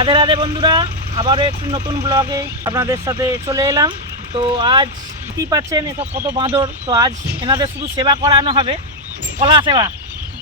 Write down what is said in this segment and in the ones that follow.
রাধে রাধে বন্ধুরা, আবারও একটি নতুন ব্লগে আপনাদের সাথে চলে এলাম। তো আজ কী পাচ্ছেন? এসব কত বাঁদর? তো আজ এনাদের শুধু সেবা করানো হবে। কলা সেবা।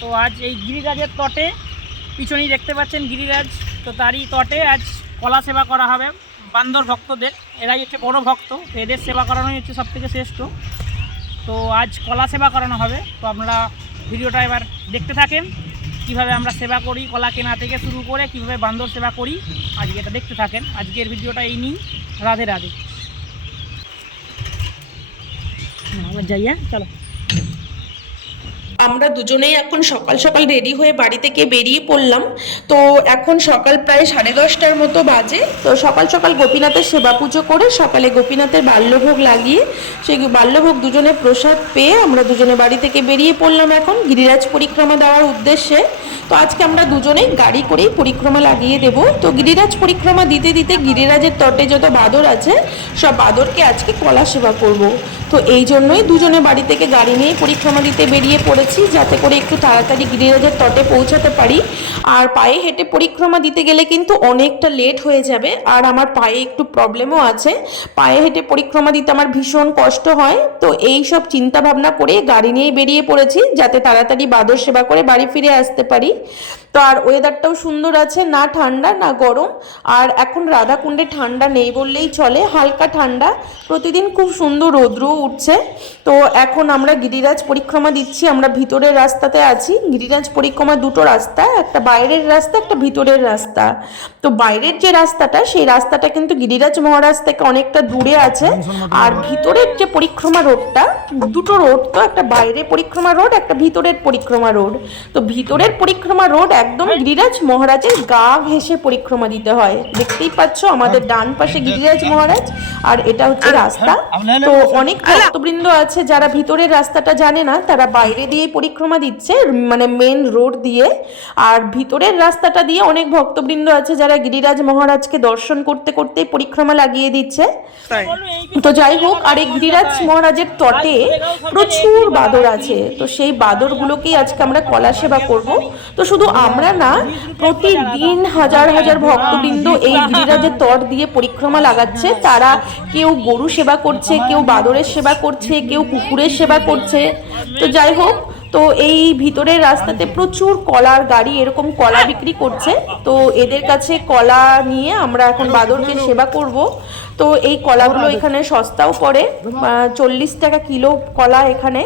তো আজ এই গিরিরাজের তটে পিছনেই দেখতে পাচ্ছেন গিরিরাজ। তো তারই তটে আজ কলা সেবা করা হবে বান্দর ভক্তদের। এরাই হচ্ছে বড় ভক্ত। এদের সেবা করানোই হচ্ছে সবথেকে শ্রেষ্ঠ। তো আজ কলা সেবা করানো হবে। তো আপনারা ভিডিওটা এবার দেখতে থাকেন। কীভাবে আমরা সেবা করি কলা কেনা থেকে শুরু করে কীভাবে বান্দর সেবা করি আজকে এটা দেখতে থাকেন। আজকের ভিডিওটা এই নিই রাধে রাধে। হুম, আবার যাই হ্যাঁ চলো। আমরা দুজনেই এখন সকাল সকাল রেডি হয়ে বাড়ি থেকে বেরিয়ে পড়লাম। তো এখন সকাল প্রায় সাড়ে দশটার মতো বাজে। তো সকাল সকাল গোপীনাথের সেবা পুজো করে সকালে গোপীনাথের বাল্যভোগ লাগিয়ে সেই বাল্যভোগ দুজনে প্রসাদ পেয়ে আমরা দুজনে বাড়ি থেকে বেরিয়ে পড়লাম এখন? গিরিরাজ পরিক্রমা দেওয়ার উদ্দেশ্যে। তো আজকে আমরা দুজনেই গাড়ি করেই পরিক্রমা লাগিয়ে দেব। তো গিরিরাজ পরিক্রমা দিতে দিতে গিরিরাজের তটে যত বাদর আছে, সব বাদরকে আজকে কলা সেবা করব। তো এই জন্যই দুজনে বাড়ি থেকে গাড়ি নিয়ে পরিক্রমা দিতে বেরিয়ে পড়েছি, যাতে করে একটু তাড়াতাড়ি গিরিরাজের তটে পৌঁছাতে পারি। আর পায়ে হেঁটে পরিক্রমা দিতে গেলে কিন্তু অনেকটা লেট হয়ে যাবে, আর আমার পায়ে একটু প্রবলেমও আছে। পায়ে হেঁটে পরিক্রমা দিতে আমার ভীষণ কষ্ট হয়, তো এই সব চিন্তা ভাবনা করে গাড়ি নিয়েই বেরিয়ে পড়েছি যাতে তাড়াতাড়ি বাদর সেবা করে বাড়ি ফিরে আসতে পারি। তো আর ওয়েদারটাও সুন্দর আছে, না ঠান্ডা, না গরম। আর এখন রাধাকুণ্ডে ঠান্ডা নেই বললেই চলে, হালকা ঠান্ডা। প্রতিদিন খুব সুন্দর রৌদ্রও উঠছে। তো এখন আমরা গিরিরাজ পরিক্রমা দিচ্ছি, আমরা ভিতরের রাস্তাতে আছি। গিরিরাজ পরিক্রমা দুটো রাস্তা, একটা বাইরের রাস্তা, একটা ভিতরের রাস্তা। তো বাইরের যে রাস্তাটা, সেই রাস্তাটা কিন্তু গিরিরাজ মহারাজ থেকে অনেকটা দূরে আছে। আর ভিতরের যে পরিক্রমা রোডটা দুটো রোড তো একটা বাইরে পরিক্রমা রোড একটা ভিতরের পরিক্রমা রোড। তো ভিতরের পরিক্রমা রোড একদম গিরিরাজ মহারাজের গা ঘেঁষে পরিক্রমা দিতে হয়। দেখতেই পাচ্ছ আমাদের ডান পাশে গিরিরাজ মহারাজ আর এটা হচ্ছে রাস্তা। তো অনেক ভক্তবৃন্দ আছে যারা ভিতরের রাস্তাটা জানে না তারা বাইরে দিয়ে পরিক্রমা দিচ্ছে মানে মেন রোড দিয়ে। আর ভিতরের রাস্তাটা দিয়ে অনেক ভক্তবৃন্দ আছে যারা গিরিরাজ মহারাজকে দর্শন করতে করতে পরিক্রমা লাগিয়ে দিচ্ছে। তো যাই হোক আর এই গিরিরাজ মহারাজের তটে প্রচুর বাদর আছে। তো সেই বাদরগুলোকেই আজকে আমরা কলা সেবা করব। তো শুধু আমরা না, প্রতিদিন হাজার হাজার ভক্তবৃন্দ এই গিরিরাজের তট দিয়ে পরিক্রমা লাগাচ্ছে। তারা কেউ গরু সেবা করছে, কেউ বাদরের সেবা করছে, কেউ কুকুরের সেবা করছে। তো যাই হোক, তো এই ভিতরের রাস্তাতে প্রচুর কলার গাড়ি এরকম কলা বিক্রি করছে। তো এদের কাছে কলা নিয়ে আমরা এখন বাদরকে সেবা করব। তো এই কলাগুলো এখানে সস্তাও পড়ে চল্লিশ টাকা কিলো কলা এখানে।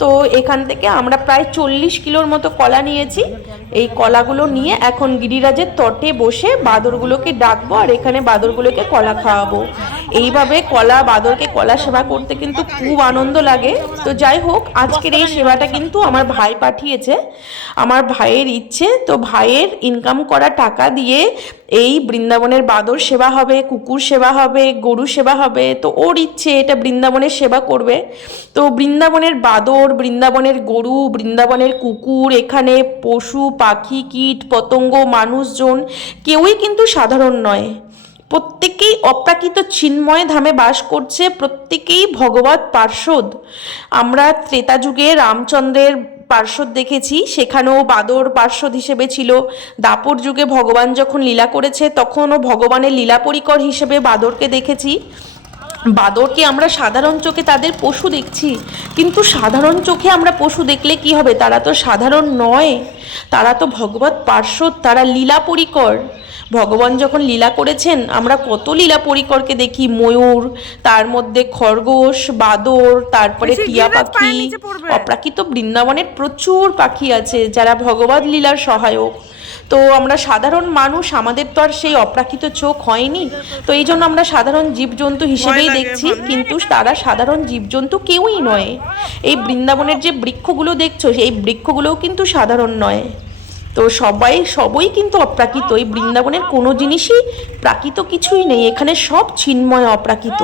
তো এখান থেকে আমরা প্রায় চল্লিশ কিলোর মতো কলা নিয়েছি। এই কলাগুলো নিয়ে এখন গিরিরাজের তটে বসে বাদরগুলোকে ডাকবো আর এখানে বাদরগুলোকে কলা খাওয়াবো। এইভাবে কলা বাদরকে কলা সেবা করতে কিন্তু খুব আনন্দ লাগে। তো যাই হোক আজকের এই সেবাটা কিন্তু আমার ভাই পাঠিয়েছে। আমার ভাইয়ের ইচ্ছে তো ভাইয়ের ইনকাম করা টাকা দিয়ে এই বৃন্দাবনের বাদর সেবা হবে কুকুর সেবা হবে গরু সেবা হবে, তো ওর ইচ্ছে এটা বৃন্দাবনের সেবা করবে। তো বৃন্দাবনের বাদর, বৃন্দাবনের গরু, বৃন্দাবনের কুকুর, এখানে পশু, পাখি, কীট, পতঙ্গ, মানুষজন, কেউই কিন্তু সাধারণ নয়। প্রত্যেকেই অপ্রাকৃত চিন্ময় ধামে বাস করছে, প্রত্যেকেই ভগবত পার্শ্বদ। আমরা ত্রেতা যুগে রামচন্দ্রের পার্শ্বদ দেখেছি, সেখানেও বাদর পার্শ্বদ হিসেবে ছিল। দাপর যুগে ভগবান যখন লীলা করেছে, তখনও ভগবানের লীলা পরিকর হিসেবে বাদরকে দেখেছি। বাদরকে আমরা সাধারণ চোখে তাদের পশু দেখছি কিন্তু সাধারণ চোখে আমরা পশু দেখলে কি হবে? তারা তো সাধারণ নয়। তারা তো ভগবত পার্শ্বদ তারা লীলা পরিকর। ভগবান যখন লীলা করেছেন আমরা কত লীলা পরিকরকে দেখি ময়ূর তার মধ্যে খরগোশ বাদর তারপরে টিয়া পাখি অপ্রাকৃত বৃন্দাবনের প্রচুর পাখি আছে যারা ভগবত লীলার সহায়ক। তো আমরা সাধারণ মানুষ আমাদের তো আর সেই অপ্রাকৃত চোখ হয়নি। তো এই জন্য আমরা সাধারণ জীবজন্তু হিসেবেই দেখছি কিন্তু তারা সাধারণ জীবজন্তু কেউই নয়। এই বৃন্দাবনের যে বৃক্ষগুলো দেখছ এই বৃক্ষগুলোও কিন্তু সাধারণ নয়। তো সবাই সবই কিন্তু অপ্রাকৃত। এই বৃন্দাবনের কোনো জিনিসই প্রাকৃত কিছুই নেই। এখানে সব চিন্ময় অপ্রাকৃত।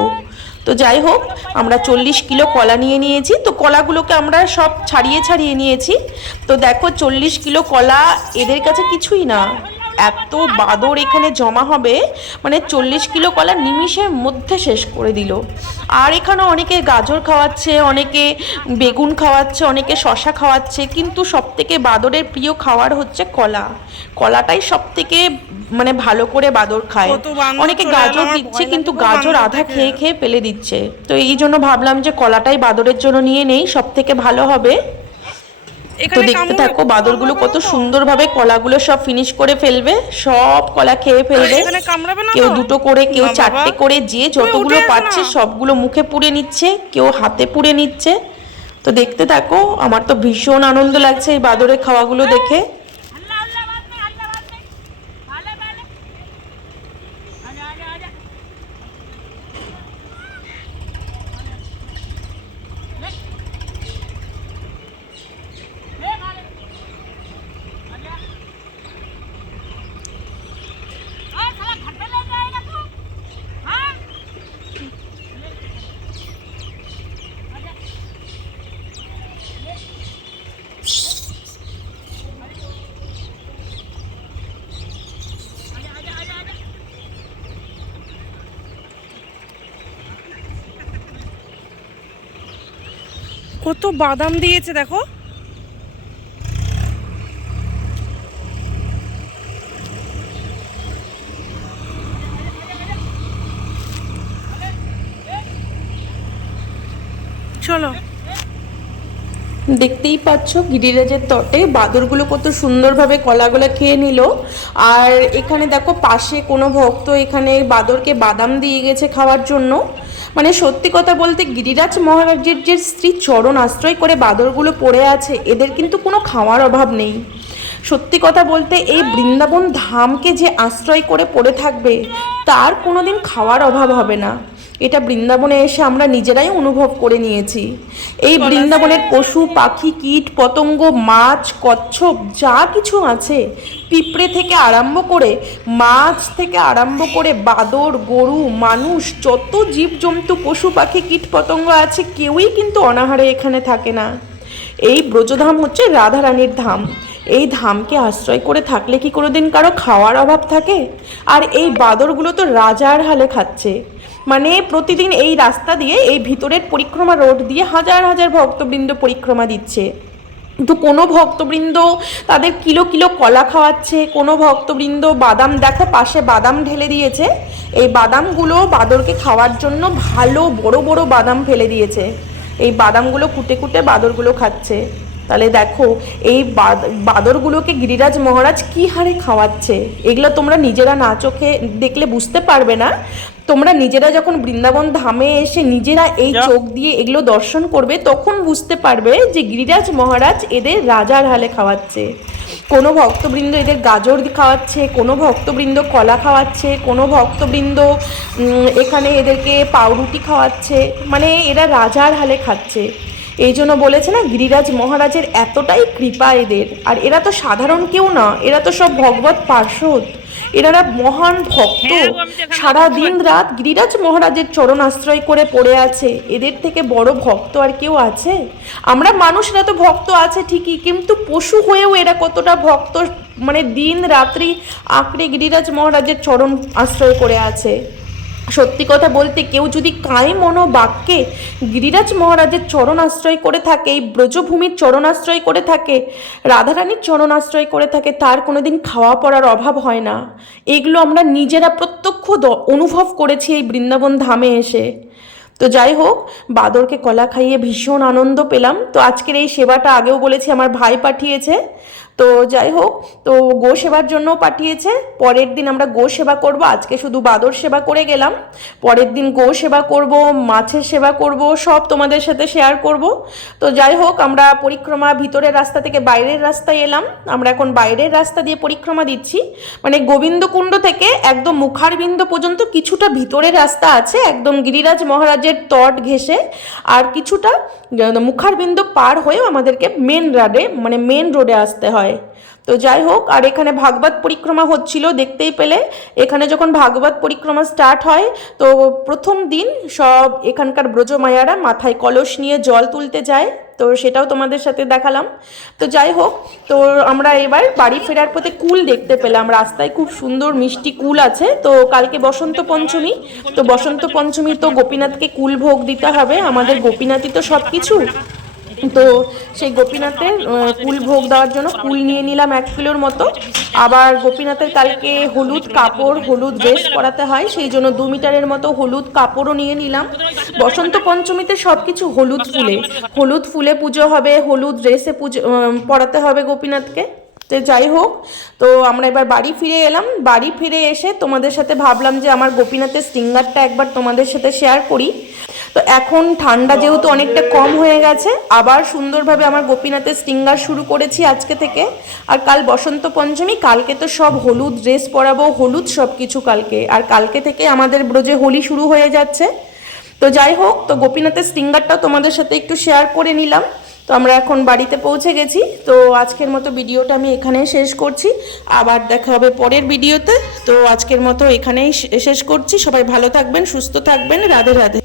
তো যাই হোক, আমরা চল্লিশ কিলো কলা নিয়ে নিয়েছি। তো কলাগুলোকে আমরা সব ছাড়িয়ে ছাড়িয়ে নিয়েছি। তো দেখো, চল্লিশ কিলো কলা এদের কাছে কিছুই না। এত বাদর এখানে জমা হবে মানে চল্লিশ কিলো কলা নিমিষের মধ্যে শেষ করে দিল। আর এখানে অনেকে গাজর খাওয়াচ্ছে অনেকে বেগুন খাওয়াচ্ছে অনেকে শশা খাওয়াচ্ছে কিন্তু সবথেকে বাদরের প্রিয় খাবার হচ্ছে কলা। কলাটাই সবথেকে মানে ভালো করে বাদর খায়। অনেকে গাজর দিচ্ছে কিন্তু গাজর আধা খেয়ে খেয়ে ফেলে দিচ্ছে। তো এই জন্য ভাবলাম যে কলাটাই বাদরের জন্য নিয়ে নেই সব থেকে ভালো হবে তো দেখতে থাকো বাদরগুলো কত সুন্দর ভাবে তো? সুন্দরভাবে কলাগুলো সব ফিনিশ করে ফেলবে সব কলা খেয়ে ফেলবে। কেউ দুটো করে কেউ চারটে করে যে যতগুলো পাচ্ছে সবগুলো মুখে পুড়ে নিচ্ছে কেউ হাতে পুড়ে নিচ্ছে। তো দেখতে থাকো আমার তো ভীষণ আনন্দ লাগছে এই বাদরের খাওয়াগুলো দেখে। কত বাদাম দিয়েছে, দেখো। চলো। দেখতেই পাচ্ছ গিরিরাজের তটে। বাদরগুলো কত সুন্দরভাবে কলাগুলো খেয়ে নিল। আর এখানে দেখো, পাশে কোনো ভক্ত এখানে বাদরকে বাদাম দিয়ে গেছে খাওয়ার জন্য। মানে সত্যি কথা বলতে গিরিরাজ মহারাজের যে স্ত্রী চরণ আশ্রয় করে বাদরগুলো পড়ে আছে, এদের কিন্তু কোনো খাওয়ার অভাব নেই। সত্যি কথা বলতে এই বৃন্দাবন ধামকে যে আশ্রয় করে পড়ে থাকবে, তার কোনোদিন খাওয়ার অভাব হবে না। এটা বৃন্দাবনে এসে আমরা নিজেরাই অনুভব করে নিয়েছি। এই বৃন্দাবনের পশু পাখি কীট পতঙ্গ মাছ কচ্ছপ যা কিছু আছে পিঁপড়ে থেকে আরম্ভ করে মাছ থেকে আরম্ভ করে বাদর গরু মানুষ যত জীবজন্তু পশু পাখি কীট পতঙ্গ আছে কেউই কিন্তু অনাহারে এখানে থাকে না। এই ব্রজধাম হচ্ছে রাধারানীর ধাম। এই ধামকে আশ্রয় করে থাকলে কি কোনোদিন কারও খাওয়ার অভাব থাকে? আর এই বাদরগুলো তো রাজার হালে খাচ্ছে। মানে প্রতিদিন এই রাস্তা দিয়ে, এই ভিতরের পরিক্রমা রোড দিয়ে হাজার হাজার ভক্তবৃন্দ পরিক্রমা দিচ্ছে। কিন্তু কোনো ভক্তবৃন্দ তাদের কিলো কিলো কলা খাওয়াচ্ছে, কোনো ভক্তবৃন্দ বাদাম, দেখো পাশে বাদাম ঢেলে দিয়েছে। এই বাদামগুলো বাদরকে খাওয়ার জন্য ভালো বড় বড় বাদাম ফেলে দিয়েছে। এই বাদামগুলো কুটে কুটে বাদরগুলো খাচ্ছে। তাহলে দেখো, এই বাদ- বাদরগুলোকে গিরিরাজ মহারাজ কি হারে খাওয়াচ্ছে? এগুলো তোমরা নিজেরা না চোখে দেখলে বুঝতে পারবে না। তোমরা নিজেরা যখন বৃন্দাবন ধামে এসে নিজেরা এই চোখ দিয়ে এগুলো দর্শন করবে তখন বুঝতে পারবে যে গিরিরাজ মহারাজ এদের রাজার হালে খাওয়াচ্ছে। কোনো ভক্তবৃন্দ এদের গাজর খাওয়াচ্ছে কোনো ভক্তবৃন্দ কলা খাওয়াচ্ছে কোনো ভক্তবৃন্দ এখানে এদেরকে পাউরুটি খাওয়াচ্ছে। মানে এরা রাজার হালে খাচ্ছে। এই জন্য বলেছে না গিরিরাজ মহারাজের এতটাই কৃপা এদের। আর এরা তো সাধারণ কেউ না এরা তো সব ভগবত পার্শ্বদ। এনারা মহান ভক্ত। হ্যাঁ সারা দিন রাত গিরিরাজ মহারাজের চরণ আশ্রয় করে পড়ে আছে। এদের থেকে বড় ভক্ত আর কেউ আছে? আমরা মানুষরা তো ভক্ত আছে ঠিকই কিন্তু পশু হয়েও এরা কতটা ভক্ত মানে দিন রাত্রি আঁকড়ে গিরিরাজ মহারাজের চরণ আশ্রয় করে আছে। সত্যি কথা বলতে কেউ যদি কায় মনো বাক্যে গিরিরাজ মহারাজের চরণ আশ্রয় করে থাকে, এই ব্রজভূমির চরণ আশ্রয় করে থাকে, রাধারানীর চরণ আশ্রয় করে থাকে, তার কোনোদিন খাওয়া পড়ার অভাব হয় না। এগুলো আমরা নিজেরা প্রত্যক্ষ অনুভব করেছি এই বৃন্দাবন ধামে এসে। তো যাই হোক, বাদরকে কলা খাইয়ে ভীষণ আনন্দ পেলাম। তো আজকের এই সেবাটা আগেও বলেছি, আমার ভাই পাঠিয়েছে। তো যাই হোক, তো গো সেবার জন্য পাঠিয়েছে। পরের দিন আমরা গো সেবা করব। আজকে শুধু বাদর সেবা করে গেলাম। পরের দিন গো সেবা করব, মাছের সেবা করব, সব তোমাদের সাথে শেয়ার করব। তো যাই হোক, আমরা পরিক্রমা ভিতরের রাস্তা থেকে বাইরের রাস্তায় এলাম। আমরা এখন বাইরের রাস্তা দিয়ে পরিক্রমা দিচ্ছি। মানে গোবিন্দকুণ্ড থেকে একদম মুখারবিন্দ পর্যন্ত কিছুটা ভিতরের রাস্তা আছে। একদম গিরিরাজ মহারাজের তট ঘেঁষে আর কিছুটা মুখারবিন্দ পার হয়েও আমাদেরকে মেন রোডে মানে মেন রোডে আসতে হয়। তো যাই হোক, আর এখানে ভাগবত পরিক্রমা হচ্ছিল দেখতেই পেলে। এখানে যখন ভাগবত পরিক্রমা স্টার্ট হয়, তো প্রথম দিন সব এখানকার ব্রজমায়ারা মাথায় কলস নিয়ে জল তুলতে যায়। তো সেটাও তোমাদের সাথে দেখালাম। তো যাই হোক, তো আমরা এবার বাড়ি ফেরার পথে কুল দেখতে পেলাম। রাস্তায় খুব সুন্দর মিষ্টি কুল আছে। তো কালকে বসন্ত পঞ্চমী। তো বসন্ত পঞ্চমী তো গোপীনাথকে কুল ভোগ দিতে হবে। আমাদের গোপীনাথই তো সব কিছু তো সেই গোপীনাথের কুল ভোগ দেওয়ার জন্য কুল নিয়ে নিলাম এক কিলোর মতো। আবার গোপীনাথের কালকে হলুদ কাপড়, হলুদ ড্রেস পরাতে হয়, সেই জন্য দু মিটারের মতো হলুদ কাপড়ও নিয়ে নিলাম। বসন্ত পঞ্চমীতে সব কিছু হলুদ ফুলে। হলুদ ফুলে পুজো হবে, হলুদ ড্রেসে পুজো পরাতে হবে গোপীনাথকে। তো যাই হোক, তো আমরা এবার বাড়ি ফিরে এলাম। বাড়ি ফিরে এসে তোমাদের সাথে ভাবলাম যে আমার গোপীনাথের স্টিঙ্গারটা একবার তোমাদের সাথে শেয়ার করি। তো এখন ঠান্ডা যেহেতু অনেকটা কম হয়ে গেছে, আবার সুন্দরভাবে আমার গোপীনাথের স্টিঙ্গার শুরু করেছি আজকে থেকে। আর কাল বসন্ত পঞ্চমী, কালকে তো সব হলুদ ড্রেস পরাবো, হলুদ সব কিছু কালকে। আর কালকে থেকে আমাদের ব্রজে হোলি শুরু হয়ে যাচ্ছে। তো যাই হোক, তো গোপীনাথের স্টিঙ্গারটাও তোমাদের সাথে একটু শেয়ার করে নিলাম। তো আমরা এখন বাড়িতে পৌঁছে গেছি। তো আজকের মতো ভিডিওটা আমি এখানেই শেষ করছি। আবার দেখা হবে পরের ভিডিওতে। তো আজকের মতো এখানেই শেষ করছি। সবাই ভালো থাকবেন, সুস্থ থাকবেন। রাধে রাধে।